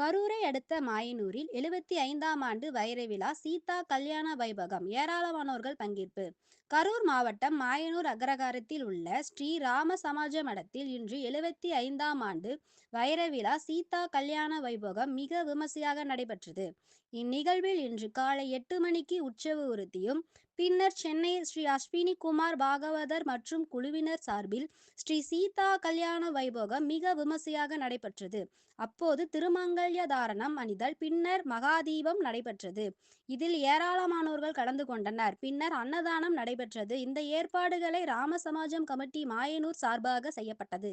கரூரை அடுத்த மாயனூரில் எழுபத்தி ஐந்தாம் ஆண்டு வைரவிழா சீதா கல்யாண வைபகம். ஏராளமானோர்கள் பங்கேற்பு. கரூர் மாவட்டம் மாயனூர் அக்ரகாரத்தில் உள்ள ஸ்ரீ ராம சமாஜ மடத்தில் இன்று எழுபத்தி ஐந்தாம் ஆண்டு வைரவிழா சீதா கல்யாண வைபோகம் மிக விமர்சையாக நடைபெற்றது. இந்நிகழ்வில் இன்று காலை எட்டு மணிக்கு உற்சவ உறுதியும் பின்னர் சென்னை ஸ்ரீ அஸ்வினி குமார் பாகவதர் மற்றும் குழுவினர் சார்பில் ஸ்ரீ சீதா கல்யாண வைபோகம் மிக விமர்சையாக நடைபெற்றது. அப்போது திருமங்கல்ய தாரணம் அணிதல் பின்னர் மகாதீபம் நடைபெற்றது. இதில் ஏராளமானோர்கள் கலந்து கொண்டனர். பின்னர் அன்னதானம் நடைபெற்றது இந்த ஏற்பாடுகளை ராம சமாஜம் கமிட்டி மாயனூர் சார்பாக செய்யப்பட்டது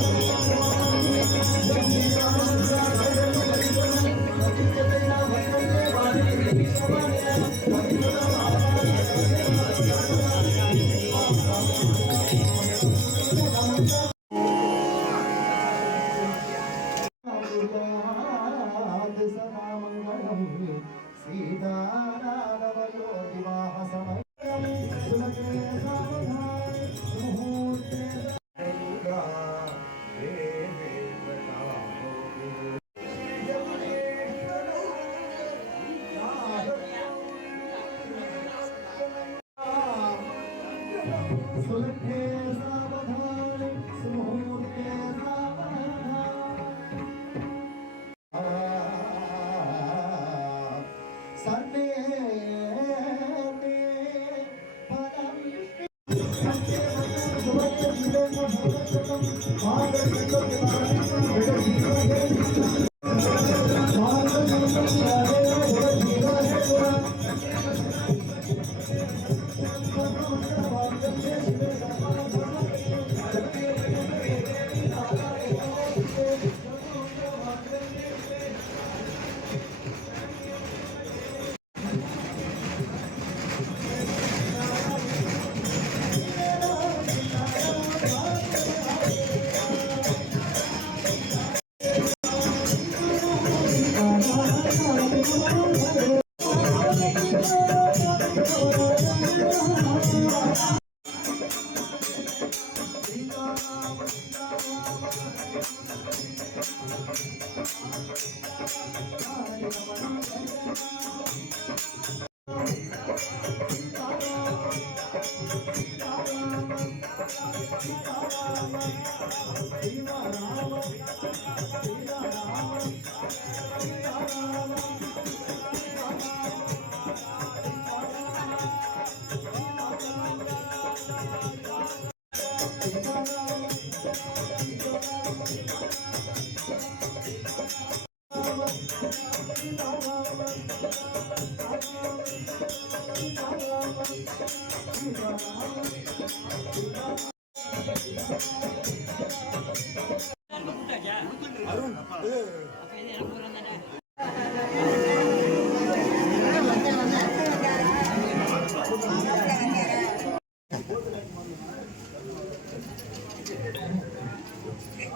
सुलभे सावधान सुमुहूर्ते सर्वे पदम அருண்